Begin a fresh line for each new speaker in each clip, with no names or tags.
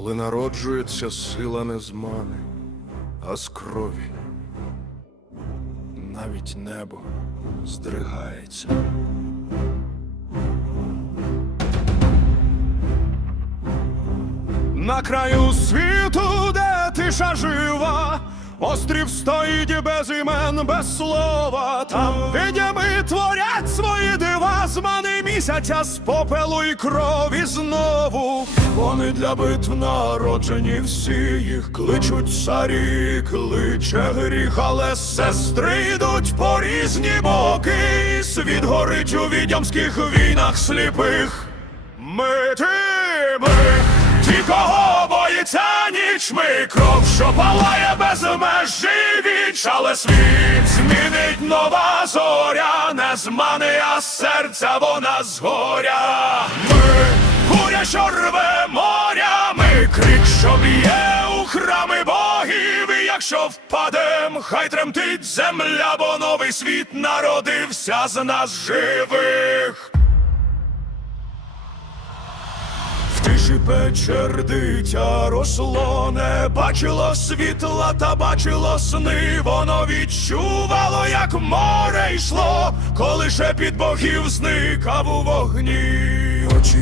коли народжується сила не з мани, а з крові. Навіть небо здригається. На краю світу, де тиша жива, острів стоїть без імен, без слова. Там відьми творять свої дива, з мани місяця з попелу і крові знову. Вони для битв народжені всі, їх кличуть царі, кличе гріх, але сестри йдуть по різні боки. І світ горить у відьомських війнах сліпих. Ми ти, ми, ті, кого боїться ніч, ми кров, що палає без межі віч, але світ змінить нова зоря, не з мани, а серця вона згоря. Ми буря, що рве моря, крик, що б'є у храми богів, і якщо впадем, хай тремтить земля, бо новий світ народився з нас живих. Тиші печер дитя росло, не бачило світла та бачило сни. Воно відчувало, як море йшло, коли шепіт богів зникав у вогні. Очі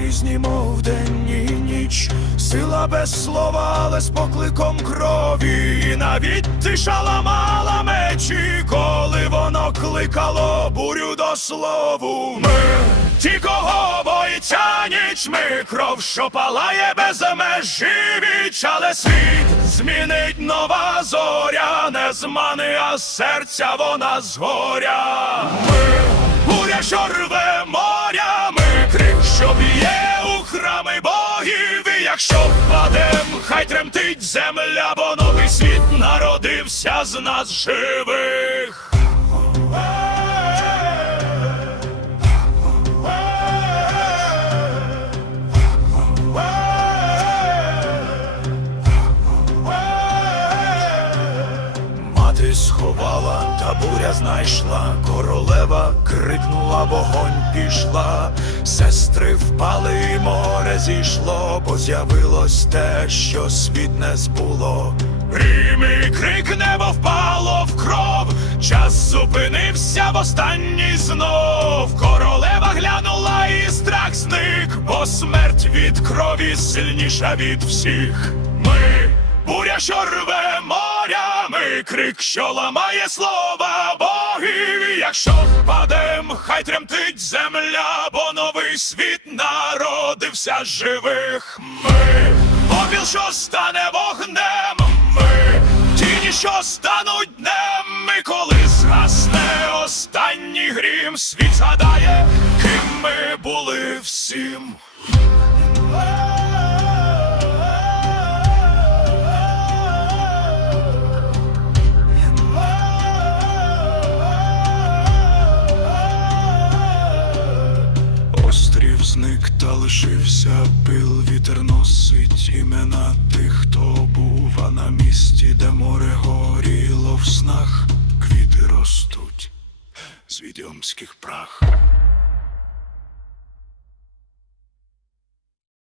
різні, мов день і ніч, сила без слова, але з покликом крові. І навіть тиша ламала мечі, коли воно кликало бурю до слову. Ми ті, кого боїться ніч, ми кров, що палає без межі віч, але світ змінить нова зоря, не з мани, а серця вона згоря. Ми буря, що рве моря, крик, що б'є у храми богів, і якщо впадем, хай тремтить земля, бо новий світ народився з нас живих. Сховала, та буря знайшла, королева крикнула, вогонь пішла, сестри впали, і море зійшло, бо з'явилось те, що світ не збуло. І крик небо впало в кров, час зупинився востанній знов. Королева глянула і страх зник, бо смерть від крові сильніша від всіх. Ми Буря, що рве морями, крик, що ламає слова богів. Якщо впадем, хай тремтить земля, бо новий світ народився живих. Ми попіл, що стане вогнем. Ми тіні, що стануть днем. І коли згасне останній грім, світ згадає, ким ми були всім. Зник та лишився пил, вітер носить імена тих, хто був, а на місці, де море горіло в снах, квіти ростуть з відьомських прах.